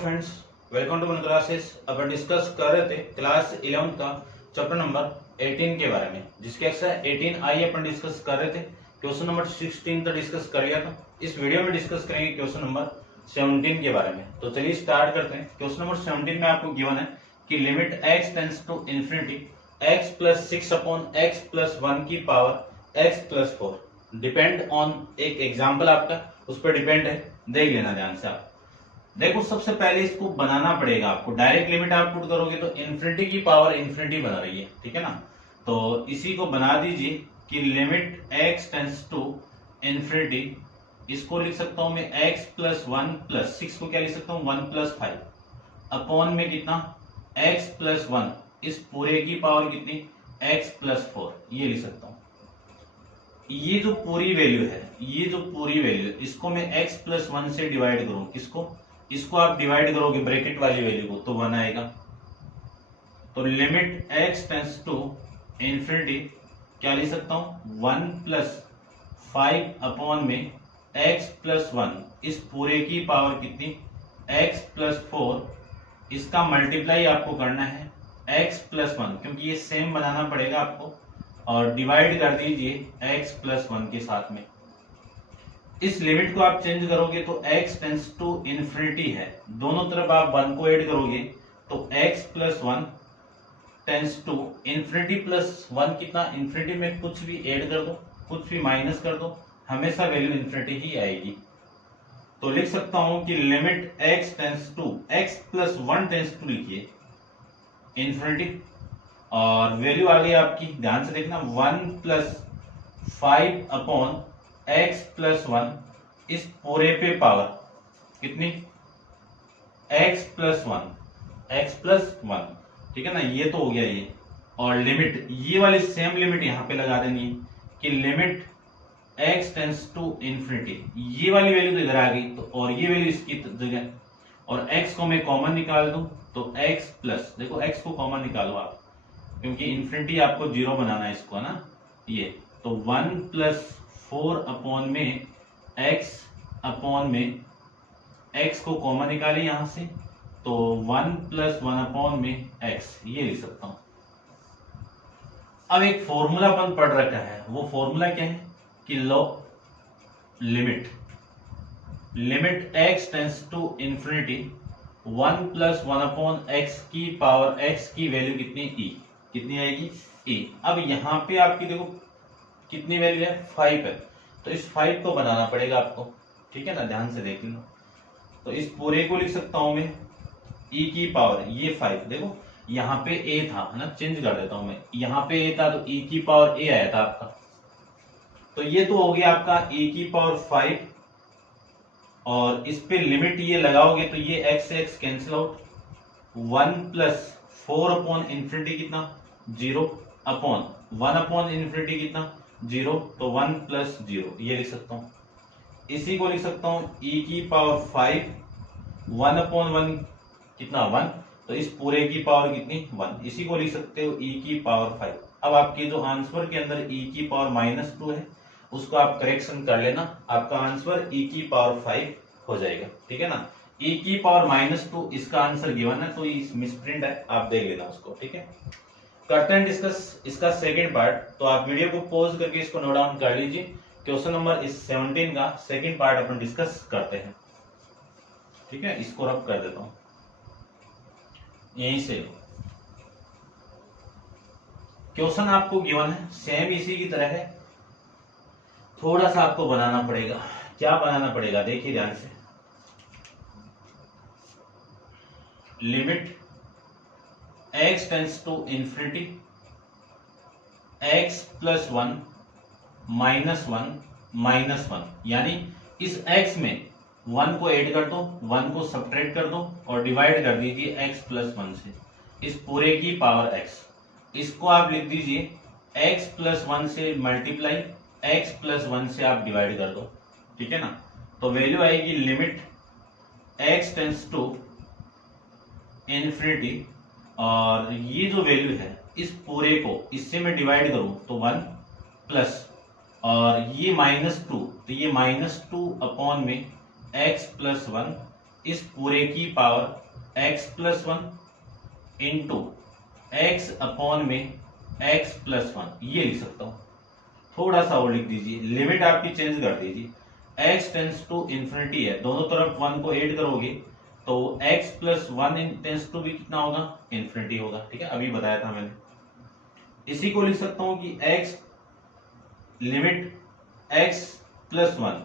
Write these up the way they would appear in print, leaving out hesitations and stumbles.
Friends, welcome to one classes. अपन discuss कर रहे थे क्लास 11 का चैप्टर नंबर 18 के बारे में, जिसके एक्सरसाइज 18 अपन डिस्कस कर रहे थे। क्वेश्चन नंबर 16 तक डिस्कस कर लिया था। इस वीडियो में डिस्कस करेंगे क्वेश्चन नंबर 17 के बारे में। तो चलिए स्टार्ट करते हैं। क्वेश्चन नंबर 17 में आपको गिवन है कि limit x tends to infinity x plus 6 upon x plus 1 की power x plus 4 depend on, एक एग्जाम्पल आपका उस पर डिपेंड है, देख लेना ध्यान से। आप देखो, सबसे पहले इसको बनाना पड़ेगा आपको। डायरेक्ट लिमिट आप पुट करोगे तो इन्फिनिटी की पावर इन्फिनिटी बना रही है, ठीक है ना। तो इसी को बना दीजिए कि limit x tends to infinity, इसको लिख सकता हूं मैं x प्लस 1 प्लस 6 को क्या लिख सकता हूं 1 प्लस 5 अपॉन में कितना x प्लस 1, इस पूरे की पावर कितनी x प्लस 4, ये लिख सकता हूं। ये जो पूरी वैल्यू है, इसको मैं x प्लस 1 से डिवाइड करूं, इसको आप डिवाइड करोगे ब्रैकेट वाली वैल्यू को तो 1 आएगा। तो limit x tends to infinity क्या लिख सकता हूं 1 प्लस 5 अपॉन में x प्लस 1, इस पूरे की पावर कितनी x प्लस 4, इसका मल्टीप्लाई आपको करना है x प्लस 1, क्योंकि ये सेम बनाना पड़ेगा आपको, और डिवाइड कर दीजिए x प्लस 1 के साथ में। इस लिमिट को आप चेंज करोगे तो x टेंड्स टू इंफिनिटी है, दोनों तरफ आप 1 को ऐड करोगे तो x plus 1 tends to infinity plus 1 कितना, इंफिनिटी में कुछ भी ऐड कर दो, कुछ भी माइनस कर दो, हमेशा वैल्यू इंफिनिटी ही आएगी। तो लिख सकता हूं कि limit x tends to x plus 1 tends to लिखिए इंफिनिटी, और वैल्यू आ गई आपकी, ध्यान से देखना 1 प्लस 5 अपॉन x प्लस 1, इस पूरे पे पावर कितनी x प्लस 1, ठीक है ना। ये तो हो गया ये, और लिमिट ये वाली सेम लिमिट यहां पे लगा देनी है कि limit x tends to infinity, ये वाली वैल्यू तो इधर आ गई, तो और ये वैल्यू इसकी जगह, और x को मैं कॉमन निकाल दूं तो x प्लस, देखो x को कॉमन निकालो आप, क्योंकि इंफिनिटी आपको 0 बनाना है इसको, है ना। ये तो 1 प्लस 4 अपॉन में x अपॉन में x को कॉमन निकाले यहां से, तो 1 प्लस 1 अपॉन में x, ये लिख सकता हूं। अब एक फॉर्मूला अपन पढ़ रखा है, वो फॉर्मूला क्या है कि लो limit x tends to infinity 1 plus 1 upon x की पावर x की वैल्यू कितनी आएगी e। अब यहां पे आपकी देखो कितनी वैल्यू है 5 है, तो इस 5 को बनाना पड़ेगा आपको, ठीक है ना, ध्यान से देख लो। तो इस पूरे को लिख सकता हूं मैं e की पावर, ये 5, देखो यहाँ पे a था, है ना, चेंज कर देता हूं मैं, यहाँ पे a था तो e की पावर a आया था आपका, तो ये तो हो गया आपका e की पावर 5, और इस पे लिमिट ये लगाओगे तो ये x से x cancel out, 1 plus 4 upon infinity कितना 0 अपॉन 1 अपॉन इंफिनिटी कितना 0, तो 1 प्लस 0, ये लिख सकता हूं। इसी को लिख सकता हूं e की पावर 5, 1 अपॉन 1 कितना 1, तो इस पूरे की पावर कितनी 1, इसी को लिख सकते हो e की पावर 5। अब आपके जो आंसर के अंदर e की पावर -2 है, उसको आप करेक्शन कर लेना, आपका आंसर e की पावर 5 हो जाएगा, ठीक है ना। e की पावर -2 इसका आंसर गिवन है, तो ये मिसप्रिंट है, आप देख लेना उसको, ठीक है। करते हैं डिस्कस इसका सेकंड पार्ट। तो आप वीडियो को पॉज करके इसको नोट डाउन कर लीजिए। क्वेश्चन नंबर 17 का सेकंड पार्ट अपन डिस्कस करते हैं, ठीक है। इसको रब कर देता हूं यहीं से। क्वेश्चन आपको गिवन है, सेम इसी की तरह है, थोड़ा सा आपको बनाना पड़ेगा। क्या बनाना पड़ेगा देखिए ध्यान से। Limit x tends to infinity x plus 1 -1, यानी इस x में 1 को ऐड कर दो, 1 को सब्ट्रैक्ट कर दो, और डिवाइड कर दीजिए x प्लस 1 से, इस पूरे की पावर x। इसको आप लिख दीजिए x प्लस 1 से मल्टीप्लाई x प्लस 1 से आप डिवाइड कर दो, ठीक है ना। तो वैल्यू आएगी limit x tends to infinity, और ये जो वैल्यू है इस पूरे को इससे मैं डिवाइड करूं तो 1 प्लस, और ये -2, तो ये -2 अपॉन में x प्लस 1 इस पूरे की power x plus 1 into x upon में x प्लस 1, ये लिख सकता हूं। थोड़ा सा और लिख दीजिए, लिमिट आपकी चेंज कर दीजिए, x टेंस टू इंफिनिटी है, दोनों तरफ 1 को ऐड करोगे तो x प्लस 1 टेंस टू भी कितना होगा, इंफिनिटी होगा। ठीक है, अभी बताया था मैंने। इसी को लिख सकता हूं कि x limit x plus 1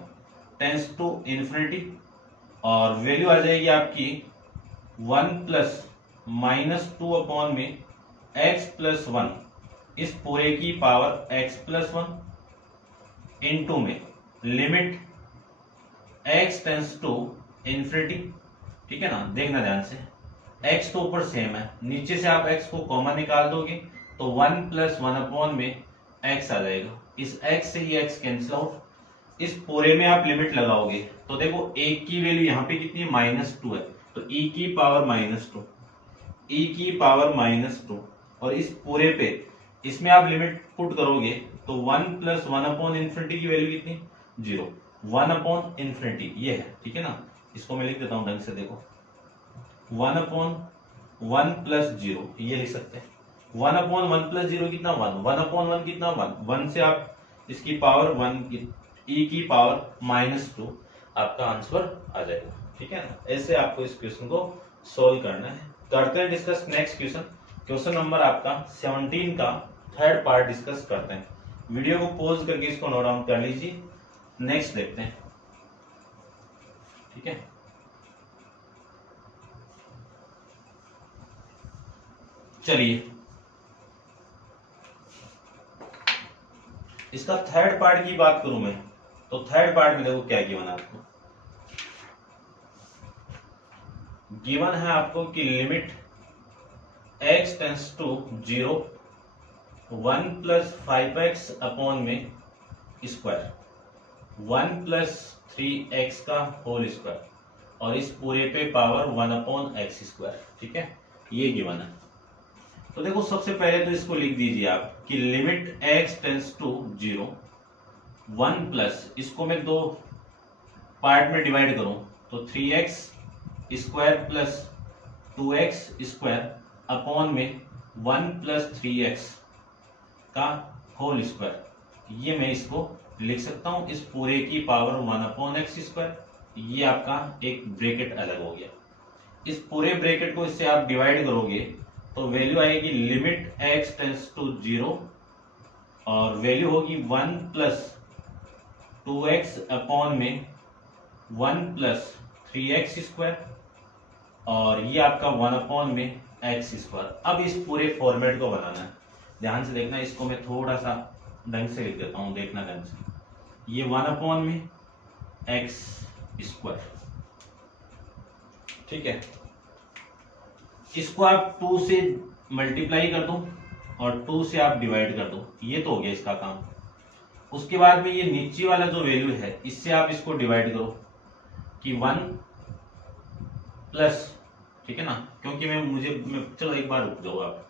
tends to infinity, और वैल्यू आ जाएगी आपकी 1 प्लस माइनस 2 अपॉन में x प्लस 1 इस पूरे की पावर x प्लस 1 इंटू में limit x tends to infinity. ठीक है ना, देखना ध्यान से, x तो ऊपर सेम है, नीचे से आप x को कॉमन निकाल दोगे तो 1 प्लस 1 अपॉन में x आ जाएगा। इस x से ये x कैंसिल आउट, इस पूरे में आप लिमिट लगाओगे तो देखो एक की वैल्यू यहाँ पे कितनी है, -2 है, तो e की पावर -2, e की पावर -2, और इस पूरे पे इसमें आप लिमिट पुट करोगे तो 1 प्लस 1 अपॉन इंफिनिटी की वैल्यू कितनी, 0, 1 अपॉन इंफिनिटी ये है। ठीक है ना, इसको मैं लिख देता हूं ढंग से, देखो 1 अपॉन 1 प्लस 0 ये लिख सकते हैं। 1 अपॉन 1 प्लस 0 कितना, 1, 1 अपॉन 1 कितना, 1, 1 से आप इसकी पावर 1 e की पावर -2, आपका आंसर आ जाएगा। ठीक है ना, ऐसे आपको इस क्वेश्चन को सोल्व करना है। करते हैं discuss next question, question number आपका 17 का थर्ड पार्ट डिस्कस करते हैं। वीडियो को पॉज करके इसको नोट डाउन कर लीजिए, नेक्स्ट देखते हैं। ठीक है, चलिए इसका थर्ड पार्ट की बात करूं मैं तो थर्ड पार्ट में देखो क्या गिवन है आपको, गिवन है आपको कि limit x tends to 0 1 plus 5x upon में स्क्वायर 1 प्लस 3x का होल स्क्वायर, और इस पूरे पे पावर 1 अपॉन एक्स स्क्वायर। ठीक है, ये गिवन है। तो देखो सबसे पहले तो इसको लिख दीजिए आप कि limit x tends to 0 1 plus, इसको मैं दो पार्ट में डिवाइड करूं तो 3x square plus 2x square upon में 1 प्लस 3x का होल स्क्वायर, ये मैं इसको लिख सकता हूं इस पूरे की पावर 1 अपॉन एक्स स्क्वायर। ये आपका एक ब्रैकेट अलग हो गया। इस पूरे ब्रैकेट को इससे आप डिवाइड करोगे तो वैल्यू आएगी लिमिट x टेंस टू 0, और वैल्यू होगी 1 प्लस 2x अपॉन में 1 प्लस 3x स्क्वायर, और ये आपका 1 अपॉन में x स्क्वायर। अब इस पूरे फॉर्मेट को बनाना है, ध्यान से देखना, इसको मैं थोड़ा सा ढंग से लिख देता हूं, देखना ढंग से, ये 1 अपॉन में x स्क्वायर। ठीक है, इसको आप 2 से मल्टीप्लाई कर दो और 2 से आप डिवाइड कर दो, ये तो हो गया इसका काम। उसके बाद में ये नीचे वाला जो वैल्यू है इससे आप इसको डिवाइड करो कि 1 प्लस, ठीक है ना, क्योंकि चलो एक बार रुक जाओ, आप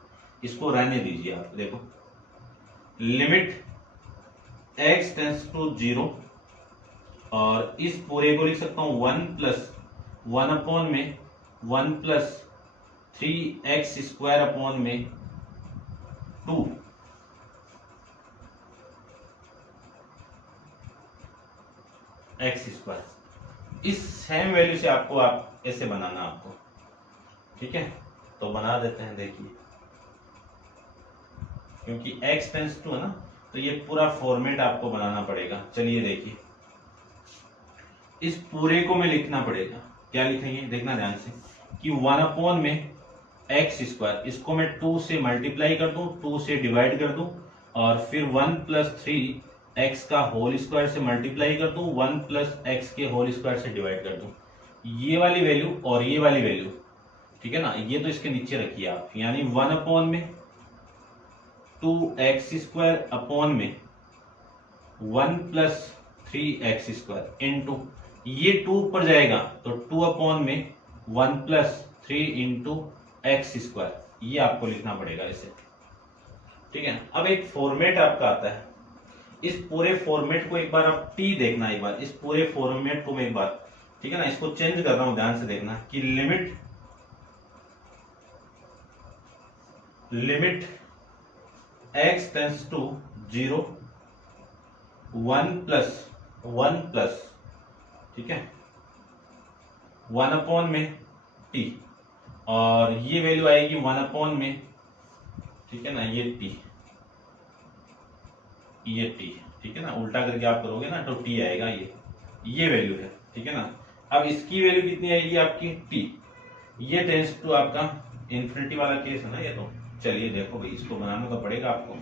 इसको रहने दीजिए। आप देखो लिमिट x टेंस टू 0, और इस पूरे को लिख सकता हूं 1 प्लस 1 अपॉन में 1 प्लस 3x स्क्वायर अपॉन में 2 एक्स स्क्वायर। इस सेम वैल्यू से आपको आप ऐसे बनाना आपको। ठीक है, तो बना देते हैं, देखिए क्योंकि x टेंस टू है ना, तो ये पूरा फॉर्मेट आपको बनाना पड़ेगा। चलिए देखिए, इस पूरे को मैं लिखना पड़ेगा, क्या लिखेंगे देखना ध्यान से, कि 1 अपॉन में एक्स स्क्वायर, इसको मैं 2 से मल्टीप्लाई कर दूं, 2 से डिवाइड कर दूं, और फिर 1 प्लस 3x का होल स्क्वायर से मल्टीप्लाई कर दूं, 1 प्लस एक्स के होल स्क्वायर से डिवाइड कर दूं। ये वाली वैल्यू और ये वाली वैल्यू, ठीक है ना, ये तो इसके नीचे रखिए आप, यानी 1 अपॉन में 2x स्क्वायर अपॉन में 1 प्लस 3x स्क्वायर इंटू, ये 2 ऊपर जाएगा तो 2 अपॉन में 1 प्लस 3 इंटू एक्स स्क्वायर, ये आपको लिखना पड़ेगा इसे। ठीक है, अब एक फॉर्मेट आपका आता है, इस पूरे फॉर्मेट को एक बार आप टी देखना, एक बार इस पूरे फॉर्मेट को मैं एक बार ठीक है ना। इसको चेंज कर रहा हूं, ध्यान से देखना कि limit x tends to 0 1 plus ठीक है 1 अपॉन में t, और ये वैल्यू आएगी 1 अपॉन में ठीक है ना ये t ठीक है ना। उल्टा करके आप करोगे ना तो t आएगा, ये वैल्यू है ठीक है ना। अब इसकी वैल्यू कितनी आएगी आपकी t, ये टेंस टू आपका इन्फिनिटी वाला केस है ना ये। तो चलिए देखो भाई, इसको बनाना तो पड़ेगा आपको,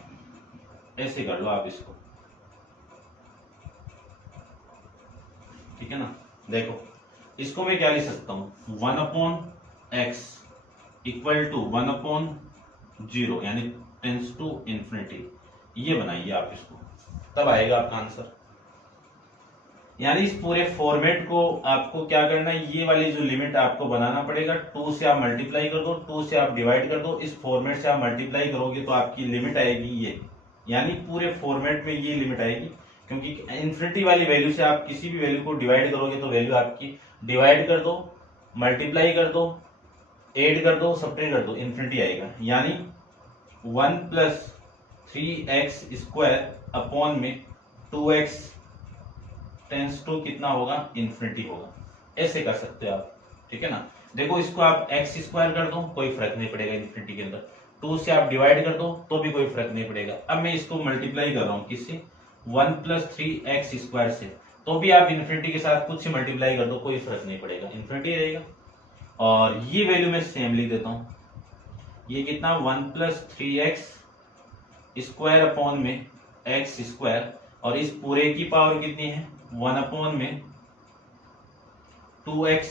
ऐसे कर लो आप इसको ठीक है ना। देखो इसको मैं क्या लिख सकता हूं, 1 upon x equal to 1 upon 0 यानी टेंस टू इन्फिनिटी, ये बनाइए आप इसको, तब आएगा आपका आंसर। यानी इस पूरे फॉर्मेट को आपको क्या करना है, ये वाली जो लिमिट आपको बनाना पड़ेगा, 2 से आप मल्टीप्लाई कर दो, 2 से आप डिवाइड कर दो, इस फॉर्मेट से आप मल्टीप्लाई करोगे तो आपकी लिमिट आएगी ये, यानी पूरे फॉर्मेट में ये लिमिट आएगी। क्योंकि इन्फिनिटी वाली वैल्यू से आप किसी भी वैल्यू को डिवाइड करोगे तो वैल्यू आपकी डिवाइड कर दो, मल्टीप्लाई कर दो, एड कर दो, सब्ट्रैक्ट कर दो, इन्फिनिटी आएगा। यानी 1 प्लस 3x स्क्वायर अपॉन में 2x टेंस टू कितना होगा, इन्फिनिटी होगा। ऐसे कर सकते हो आप ठीक है ना। देखो इसको आप x स्क्वायर कर दो, कोई फर्क नहीं पड़ेगा इन्फिनिटी के अंदर, 2 से आप डिवाइड कर दो तो भी कोई फर्क नहीं पड़ेगा। अब मैं इसको मल्टीप्लाई कर रहा हूं किससे, 1 प्लस 3x स्क्वायर से, तो भी आप इन्फिनिटी के साथ कुछ से मल्टीप्लाई कर दो, कोई फर्क नहीं पड़ेगा, इन्फिनिटी रहेगा। और ये वैल्यू मैं सेम लिख देता हूं, ये कितना 1 प्लस 3x स्क्वायर अपॉन में x स्क्वायर, और इस पूरे की पावर कितनी है 1 अपॉन में 2x,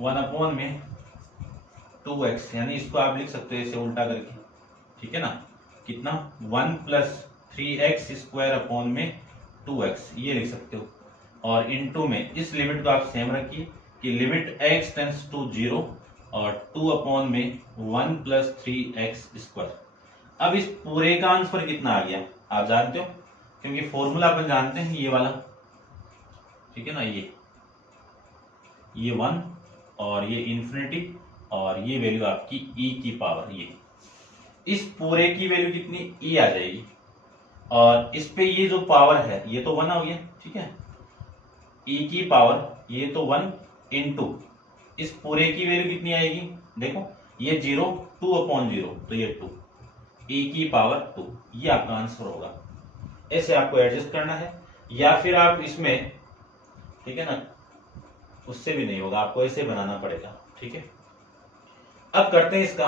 1 अपॉन में 2x, यानी इसको आप लिख सकते हो इसे उल्टा करके ठीक है ना। कितना 1 प्लस 3x स्क्वायर अपॉन में 2x, ये लिख सकते हो। और इनटू में इस लिमिट को आप सेम रखिए कि लिमिट x टेंस टू 0 और 2 अपॉन में 1 प्लस 3x स्क्वायर। अब इस पूरे का आंसर कितना आ गया आप जानते हो, क्योंकि फॉर्मूला अपन जानते हैं ये वाला ठीक है ना, ये 1 और ये इन्फिनिटी और ये वैल्यू आपकी e की पावर, ये इस पूरे की वैल्यू कितनी e आ जाएगी, और इस पे ये जो पावर है ये तो 1 हो गया ठीक है, e की पावर ये तो 1 इंटू इस पूरे की वैल्यू कितनी आएगी, देखो ये 0 2 अपॉन 0 तो ये 2 e की पावर 2, ये आपका आंसर होगा। ऐसे आपको एडजस्ट करना है, या फिर आप इसमें ठीक है ना, उससे भी नहीं होगा, आपको ऐसे बनाना पड़ेगा ठीक है। अब करते हैं इसका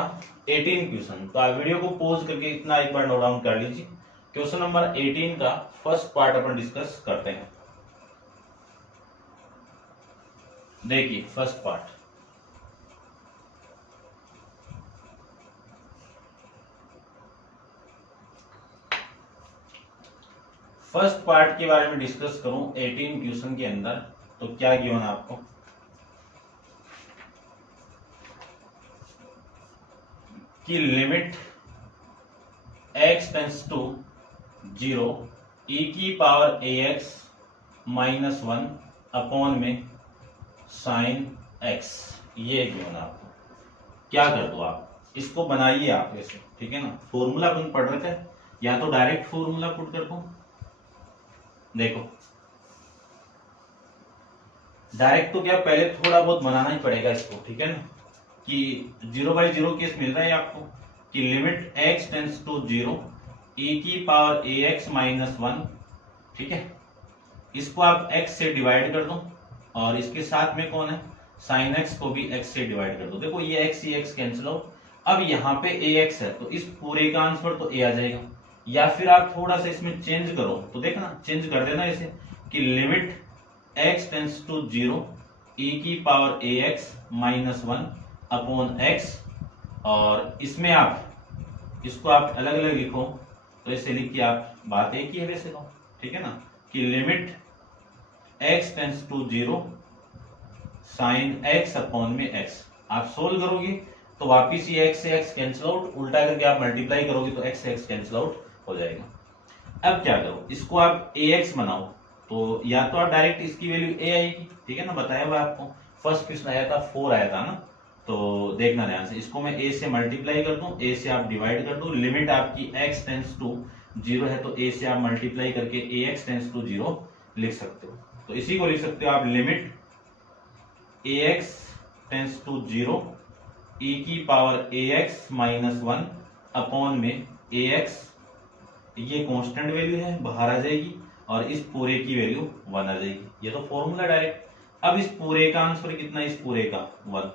18 क्वेश्चन। तो आप वीडियो को पॉज करके इतना एक बार नोट डाउन कर लीजिए। क्वेश्चन नंबर 18 का फर्स्ट पार्ट अपन डिस्कस करते हैं। देखिए फर्स्ट पार्ट, फर्स्ट पार्ट के बारे में डिस्कस करूं 18 क्वेश्चन के अंदर, तो क्या गिवन आपको, कि limit x tends to 0 e की पावर ax माइनस 1 अपॉन में साइन x, ये गिवन आपको। क्या कर दो आप, इसको बनाइए आप ऐसे ठीक है ना। फॉर्मूला अपन पढ़ रखे हैं, या तो डायरेक्ट फॉर्मूला पुट कर दो, देखो डायरेक्ट तो क्या पहले थोड़ा बहुत बनाना ही पड़ेगा इसको ठीक है ना, कि 0/0 केस मिल रहा है आपको, कि limit x tends to 0 e की पावर ax माइनस 1 ठीक है, इसको आप x से डिवाइड कर दो, और इसके साथ में कौन है साइन x को भी x से डिवाइड कर दो। देखो ये x ही x कैंसिल आउट, अब यहाँ पे ax है तो इस पूरे का आंसर तो a आ जाएगा। या फिर आप थोड़ा सा इसमें चेंज करो, तो देखना चेंज कर देना इसे, कि limit x tends to 0 e की power ax minus 1 upon x, और इसमें आप इसको आप अलग अलग लिखो, तो इसे लिख के आप बात एक ही है वैसे तो ठीक है ना, कि limit x tends to 0 sine x upon में x। आप सोल्व करोगे तो वापिस ये x से x कैंसिल आउट, उल्टा करके आप मल्टीप्लाई करोगे तो x से x कैंसिल आउट हो जाएगा। अब क्या करो, इसको आप ax बनाओ तो या तो आप डायरेक्ट इसकी वैल्यू ए आएगी, ठीक है ना, बताया हुआ आपको। फर्स्ट क्वेश्चन आया था 4 आया था ना, तो देखना ध्यान से, इसको मैं ए से मल्टीप्लाई कर दूं, ए से आप डिवाइड कर दो, लिमिट आपकी x टेंस टू 0 है तो ए से आप मल्टीप्लाई करके ए एक्स टेंस टू 0 लिख सकते हो। तो इसी को लिख सकते हो आप limit a x tends to 0 e की power a x minus 1 upon में ए एक्स, ये कांस्टेंट वैल्यू है बाहर आ जाएगी और इस पूरे की वैल्यू 1 आ जाएगी, ये तो फॉर्मूला डायरेक्ट। अब इस पूरे का आंसर कितना, इस पूरे का 1,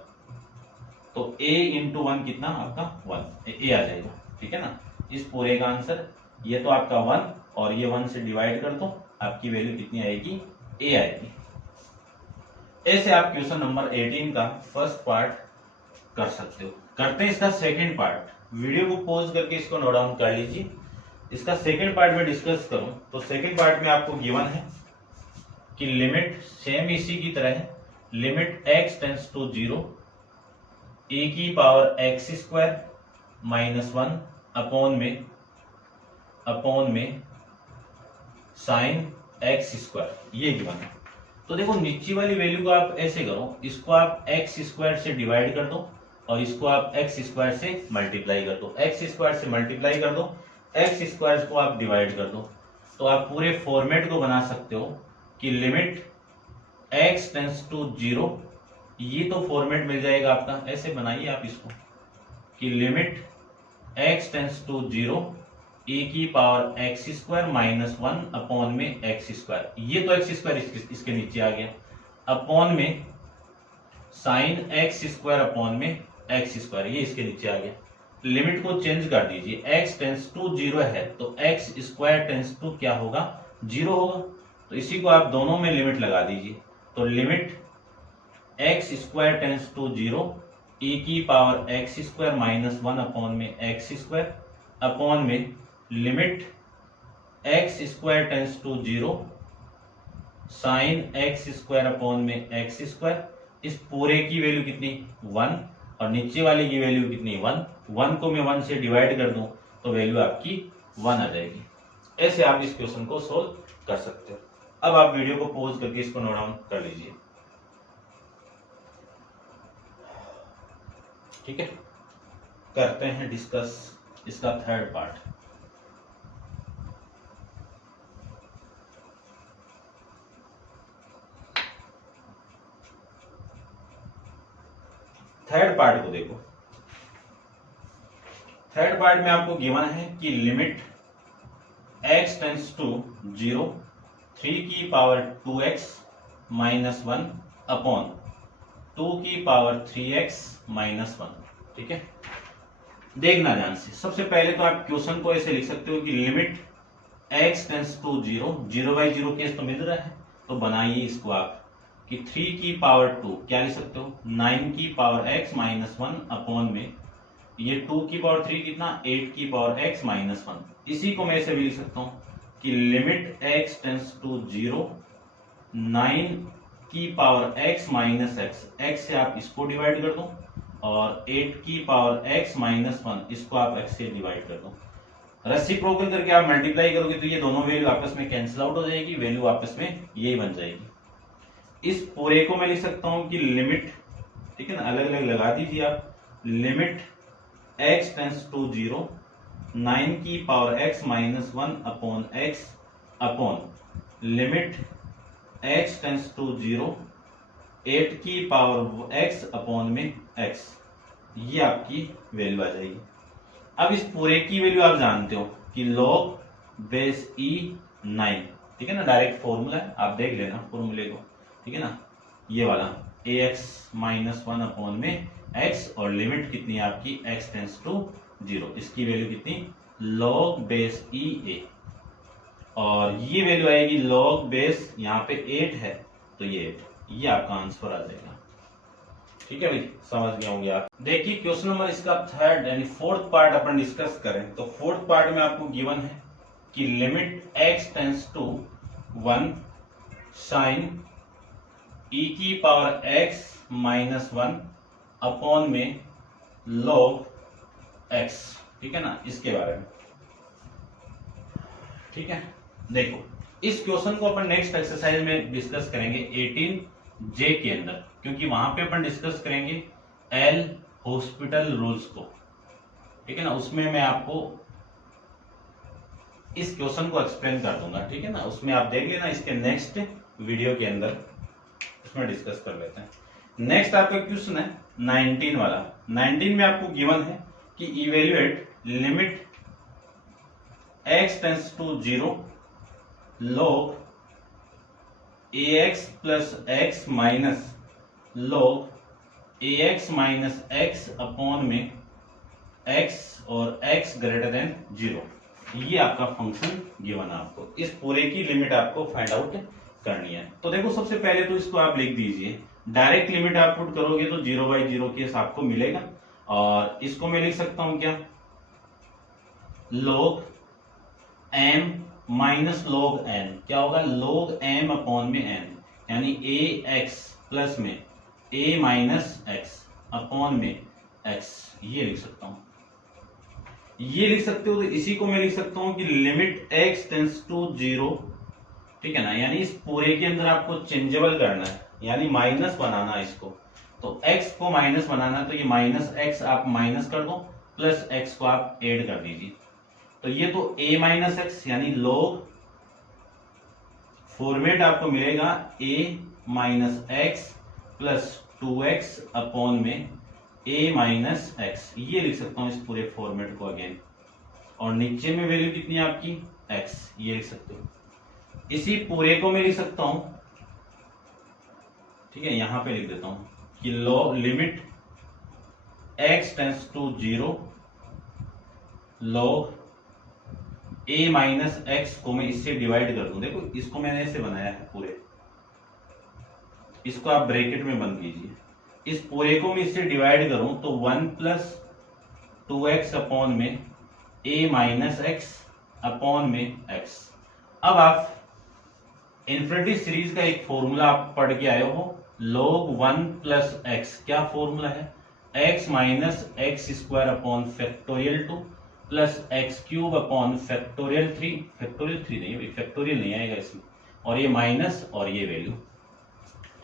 तो a इंटू 1 कितना आपका 1, ए आ जाएगा, ठीक है ना। इस पूरे का आंसर ये तो आपका 1 और ये 1 से डिवाइड कर दो, आपकी वैल्यू कितनी आएगी, a आएगी। ऐसे आप क्वेश्चन नंबर 18 का फर्स्ट पार्ट कर सकते हो। करते हैं इसका सेकंड पार्ट, वीडियो को पॉज करके इसको नोट डाउन कर लीजिए। इसका सेकंड पार्ट में डिस्कस करूं तो सेकंड पार्ट में आपको गिवन है कि लिमिट सेम इसी की तरह है, limit x tends to 0 e की power x square minus 1 upon में साइन x स्क्वायर, ये गिवन है। तो देखो नीचे वाली वैल्यू को आप ऐसे करो, इसको आप x स्क्वायर से डिवाइड कर दो और इसको आप x स्क्वायर से मल्टीप्लाई कर दो, x स्क्वायर से मल्टीप्लाई कर दो, x स्क्वायर को आप डिवाइड कर दो, तो आप पूरे फॉर्मेट को बना सकते हो कि लिमिट x टेंस टू 0, ये तो फॉर्मेट मिल जाएगा आपका। ऐसे बनाइए आप इसको कि limit x tends to 0 e की power x square minus 1 upon में x स्क्वायर, ये तो x स्क्वायर इसके नीचे आ गया, अपॉन में साइन x स्क्वायर अपॉन में x स्क्वायर, ये इसके नीचे आ गया। लिमिट को चेंज कर दीजिए, x टेंस टू 0 है तो x स्क्वायर टेंस टू क्या होगा, 0 होगा, तो इसी को आप दोनों में लिमिट लगा दीजिए। तो limit x square tends to 0 e की power x square minus 1 upon में x स्क्वायर अपॉन में limit x square tends to 0 sine x square upon में x स्क्वायर, इस पूरे की वैल्यू कितनी 1 और नीचे वाले की वैल्यू कितनी 1 को मैं 1 से डिवाइड कर दूं तो वैल्यू आपकी 1 आ जाएगी। ऐसे आप इस क्वेश्चन को सोल्व कर सकते हो। अब आप वीडियो को पॉज करके इसको नोट डाउन कर लीजिए, ठीक है। करते हैं डिस्कस इसका थर्ड पार्ट। थर्ड पार्ट को देखो, थर्ड पार्ट में आपको गिवन है कि लिमिट x टेंस टू 0 3 की पावर 2x माइनस 1 अपॉन 2 की पावर 3x माइनस 1, ठीक है। देखना ध्यान से, सबसे पहले तो आप क्वेश्चन को ऐसे लिख सकते हो कि limit x tends to 0/0 case तो मिल रहा है, तो बनाइए इसको आप कि 3 की पावर 2 क्या लिख सकते हो, 9 की पावर x माइनस 1 अपॉन में ये 2 की पावर 3 कितना 8 की पावर x माइनस 1। इसी को मैं ऐसे भी लिख सकता हूं कि लिमिट x टेंस टू 0 9 की पावर x माइनस x से आप इसको डिवाइड कर दो और 8 की पावर x माइनस 1 इसको आप x से डिवाइड कर दो, रेसिप्रोकल करके आप मल्टीप्लाई करोगे तो ये दोनों वैल्यू आपस में कैंसिल आउट हो जाएगी, वैल्यू आपस में यही बन जाएगी। इस पूरे को मैं लिख सकता हूं कि लिमिट, ठीक है ना, अलग अलग लगा दीजिए आप, लिमिट x टेंस टू 0 9 की power x minus 1 upon x upon limit x tends to 0 8 की पावर x अपॉन में x, ये आपकी वैल्यू आ जाएगी। अब इस पूरे की वैल्यू आप जानते हो कि log बेस e 9, ठीक है ना, डायरेक्ट फॉर्मूला है, आप देख लेना फॉर्मूले को, ठीक है ना, ये वाला ax माइनस 1 अपॉन में x और लिमिट कितनी है आपकी x टेंस टू 0, इसकी वैल्यू कितनी log बेस e a, और ये वैल्यू आएगी log बेस, यहाँ पे 8 है तो ये 8, ये आपका आंसर आ जाएगा। ठीक है भाई, समझ गए होंगे आप। देखिए क्वेश्चन नंबर इसका थर्ड यानी फोर्थ पार्ट अपन डिस्कस करें तो फोर्थ पार्ट में आपको गिवन है कि limit x tends to 1 sine e की पावर x माइनस 1 अपॉन में log x, ठीक है ना, इसके बारे में। ठीक है, देखो इस क्वेश्चन को अपन नेक्स्ट एक्सरसाइज में डिस्कस करेंगे 18J के अंदर, क्योंकि वहां पे अपन डिस्कस करेंगे एल हॉस्पिटल रूल्स को, ठीक है ना। उसमें मैं आपको इस क्वेश्चन को एक्सप्लेन कर दूंगा, ठीक है ना। उसमें आप देख लेना इसके नेक्स्ट वीडियो के अंदर, उसमें डिस्कस कर लेते हैं। नेक्स्ट आपका क्वेश्चन है 19 वाला। 19 में आपको गिवन है कि evaluate limit x tends to 0 log ax plus x minus log ax minus x upon में x और x ग्रेटर देन 0। ये आपका फंक्शन गिवन है आपको। इस पूरे की लिमिट आपको फाइंड आउट करनी है। तो देखो सबसे पहले तो इसको आप लिख दीजिए। डायरेक्ट लिमिट आप पुट करोगे तो 0/0 केस आपको मिलेगा, और इसको मैं लिख सकता हूं क्या, log m minus log n। क्या होगा, log m अपॉन में n, यानी ax प्लस में a माइनस x अपॉन में x। ये लिख सकता हूं, ये लिख सकते हो। तो इसी को मैं लिख सकता हूं कि लिमिट x टेंस टू 0, ठीक है ना। यानी इस पूरे के अंदर आपको चेंजेबल करना है, यानी माइनस बनाना है इसको। तो x को माइनस बनाना है, तो ये माइनस x आप माइनस कर दो, प्लस x को आप ऐड कर दीजिए। तो ये तो a माइनस एक्स, यानी log फॉर्मेट आपको मिलेगा a minus x plus 2x upon में a माइनस एक्स। ये लिख सकता हूं इस पूरे फॉर्मेट को अगेन, और नीचे में वैल्यू कितनी है आपकी x, ये लिख सकते हो। इसी पूरे को मैं लिख सकता हूं, ठीक है, यहां पे लिख देता हूं कि limit x tends to 0 log a minus x को मैं इससे डिवाइड कर दूं। देखो इसको मैंने ऐसे बनाया है पूरे, इसको आप ब्रैकेट में बंद कीजिए। इस पूरे को मैं इससे डिवाइड करूं तो 1 प्लस 2x अपॉन में a माइनस एक्स अपॉन में x। अब आप इन्फिनिटी सीरीज का एक फॉर्मूला आप पढ़ के आए हो, log 1 प्लस एक्स। क्या फॉर्मूला है, x minus x square upon factorial 2 plus x cube upon factorial 3। Factorial 3 नहीं भाई, फैक्टोरियल नहीं आएगा इसमें, और ये माइनस और ये वैल्यू,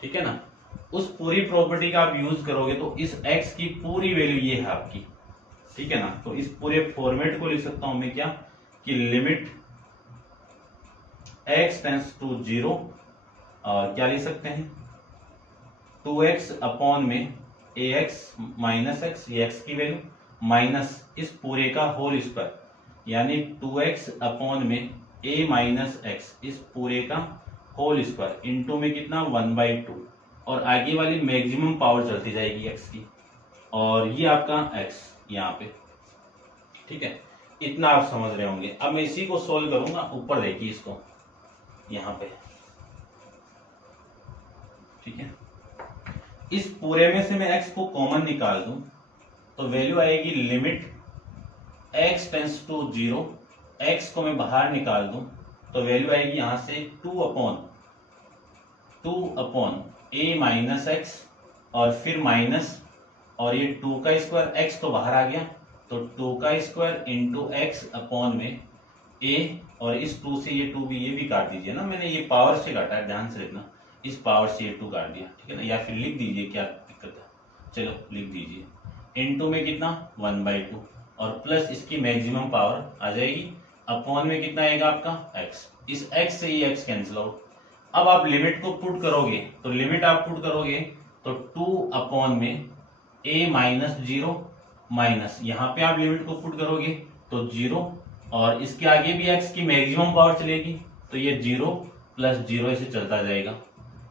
ठीक है ना। उस पूरी प्रॉपर्टी का आप यूज करोगे तो इस x की पूरी वैल्यू ये है आपकी, ठीक है ना। तो इस पूरे फॉर्मेट को लिख सकता हूं मैं क्या, कि लिमिट x टेंस टू 0, और क्या लिख सकते हैं 2x अपॉन में ax माइनस एक्स, ये x की वैल्यू, माइनस इस पूरे का होल स्क्वायर, यानी 2x अपॉन में a माइनस एक्स, इस पूरे का होल स्क्वायर, इनटू में कितना 1/2, और आगे वाली मैक्सिमम पावर चलती जाएगी x की, और ये आपका x यहाँ पे, ठीक है। इतना आप समझ रहे होंगे। अब मैं इसी को सोल्व करूंगा। ऊपर देखिए इसको यहाँ पे, ठीक है। इस पूरे में से मैं x को कॉमन निकाल दूं तो वैल्यू आएगी limit x tends to 0, x को मैं बाहर निकाल दूं तो वैल्यू आएगी यहां से 2 अपॉन a माइनस एक्स, और फिर माइनस, और ये 2 का स्क्वायर, x तो बाहर आ गया, तो 2 का स्क्वायर इंटू एक्स अपॉन में a, और इस 2 से ये 2 भी, ये भी काट दीजिए ना, मैंने ये पावर से काटा है, ध्यान से रखना, इस पावर से ये 2 काट दिया, ठीक है ना। या फिर लिख दीजिए, क्या दिक्कत है, चलो लिख दीजिए। इनटू में कितना 1/2, और प्लस इसकी मैक्सिमम पावर आ जाएगी, अपॉन में कितना आएगा आपका x। इस x से ये x कैंसिल आउट। अब आप लिमिट को पुट करोगे, तो लिमिट आप पुट करोगे तो 2 अपॉन में a माइनस 0 माइनस, यहाँ पे आप लिमिट को पुट करोगे तो 0, और इसके आगे भी x की मैक्सिमम पावर चलेगी, तो ये 0 प्लस 0 ऐसे चलता जाएगा,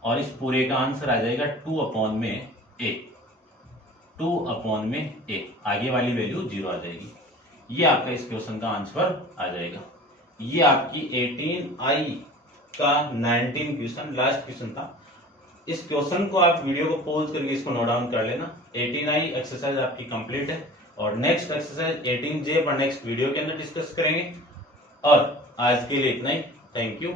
और इस पूरे का आंसर आ जाएगा 2 अपॉन में a, 2 अपॉन में a, आगे वाली वैल्यू 0 आ जाएगी। ये आपका इस क्वेश्चन का आंसर आ जाएगा। ये आपकी 18I का 19 क्वेश्चन, लास्ट क्वेश्चन था। इस क्वेश्चन को आप वीडियो को पॉज करके इसको नोट डाउन कर लेना। 18I एक्सरसाइज आपकी कंप्लीट है, और नेक्स्ट एक्सरसाइज 18J पर नेक्स्ट वीडियो के अंदर डिस्कस करेंगे। और आज के लिए इतना ही। Thank you.